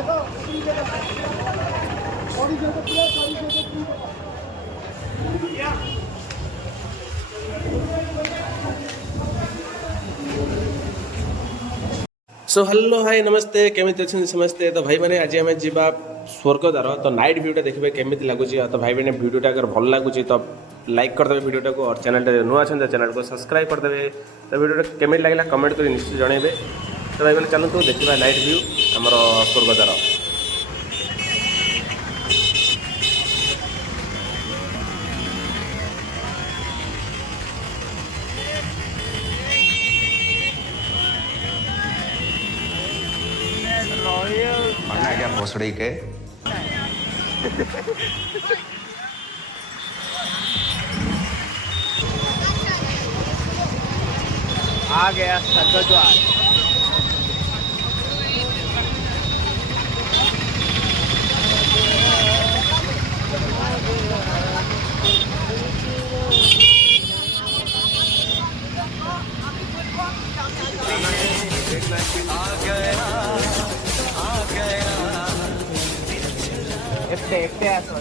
So hello hi नमस्ते केमी अच्छे समस्ते। तो भाई मैंने आज आम जा स्वर्गद्वार तो नाइट व्यूटा देखिए केमी लगुच। तो भाई मैंने वीडियोटा अगर भल लगुच तो लाइक करदे वीडियोटा को और चैनल नुआ अच्छा चैनल को सब्सक्राइब करदे। तो वीडियोटा केमी लगे कमेंट कर निश्चित जनइबे। तो भाई मैंने चलते देखा नाइट व्यू आमर स्वर्गद्वार। मांगना क्या भोसड़ी के आ गया स्वर्गद्वार। एकटे आसो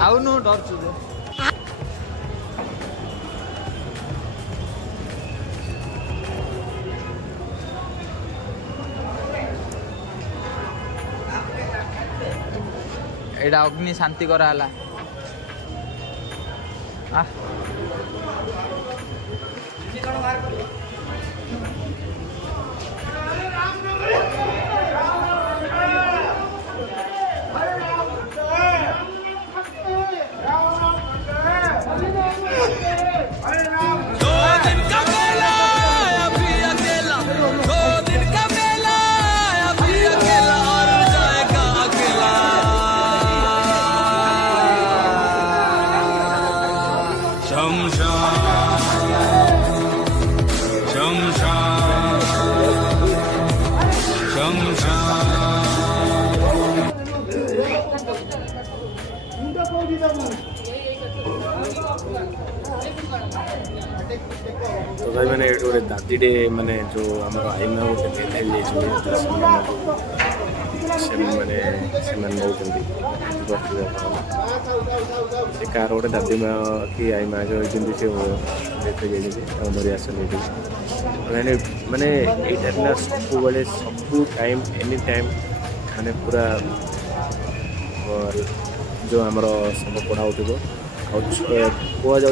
आउनु डरछु एटा अग्नि शांति कराला। तो भाई मैंने गोटे दादीटे माने जो आम आईमा गोटे मैंने से कार गोटे दादी माँ कि आईमा जो से मरी आस मैंने माने यहाँ सब बड़े सब टाइम एनी टाइम माने पूरा जो आमर सब पढ़ा उठो कह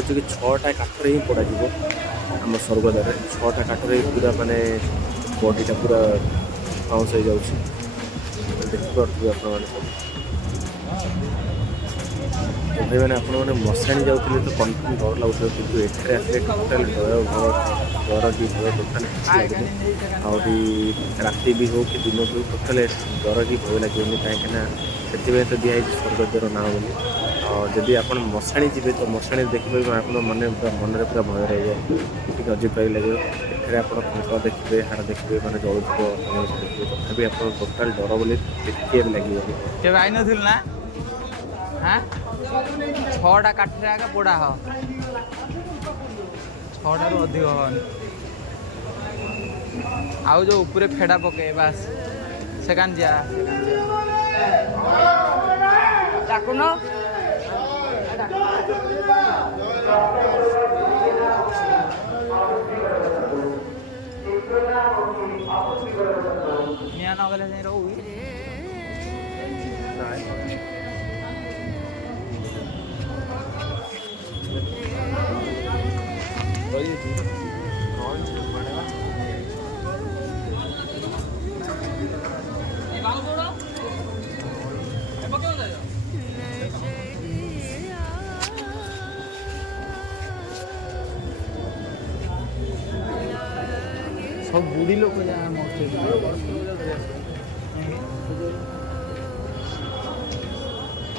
कि 6टा काठरे ही पढ़ा आम स्वर्गद्वार 6टा काठरे पूरा माने बॉडीटा पूरा पाउंस हो जाऊँ देखिए आप भाई मैंने आपने मशाणी जाऊे तो कन्फर्म डर लगुता कि एठे आसे टोटाल डर कि भय टोटाल किसी लगे आउटी राति भी हो कि दिन हो टोटाल डर कि भय लगे कहीं से दिखाई स्वर्गद्वार ना बोली। और जदि आप मशाणी जी तो मशाणी देखिए आप मन मनरे पूरा भय रही जाए कि अजीब टाइप लगे। एठे आप कंक देखिए हार देखिए मैंने जलुव देखिए तथापि आप टोटाल डर बोली देखिए लगे आई नथिल ना। हाँ 6टा काठरे आगे पोड़ा हो 6टारू अधिक हन आउ जो ऊपर फेड़ा पके बास से जा डाकुन निया नगले रहू सब बुढ़ी लोग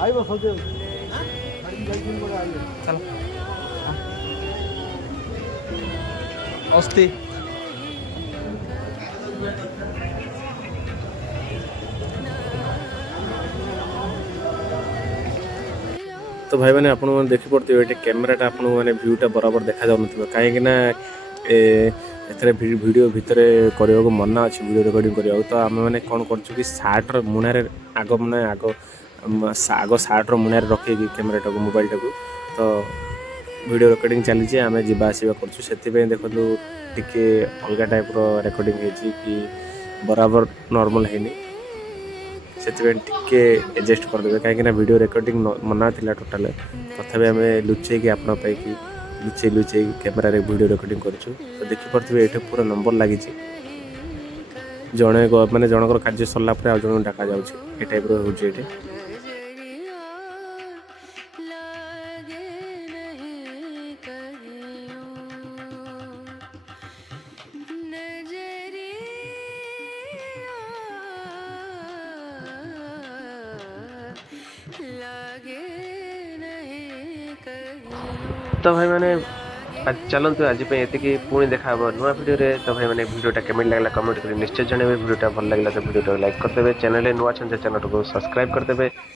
आई बस चलो अस्थि तो भाई मैंने आपण मैंने देखी पड़ते ये कैमेराटा आपण मैंने व्यूटा बराबर देखा जाऊन कहीं एथरे वीडियो भितर करने को मना अच्छे वीडियो रिकॉर्डिंग करने तो आम मैंने कौन कर कि सार्टर मुणारे आग मैंने आग सार्टर मुणारे रखे कैमेराटा को मोबाइलटा को तो वीडियो रिकॉर्डिंग चली आम जा आसवा कर देखो टिके अलग टाइप रिकॉर्डिंग कि बराबर नॉर्मल है से टिके एडजस्ट करदे कहीं वीडियो रिकॉर्डिंग मना था टोटाल तथापि आम लुचेक आपई लुचे लुचे कैमेरा वीडियो रिकॉर्डिंग करूँ तो देखिपे ये पूरा नंबर लगी जड़े माने जनकर कार्य सरला आ जन डाक जाए टाइप रोचे तो भाई मैंने चलते आज ये पुणी देखा नुआ वीडियो रे तो भाई मैंने वीडियोटा केमी लगला कमेंट कर निश्चय जनइबे वीडियोटा भल लगे तो वीडियो लाइक करदे चैनल नुआ चैनल को सब्सक्राइब करदे।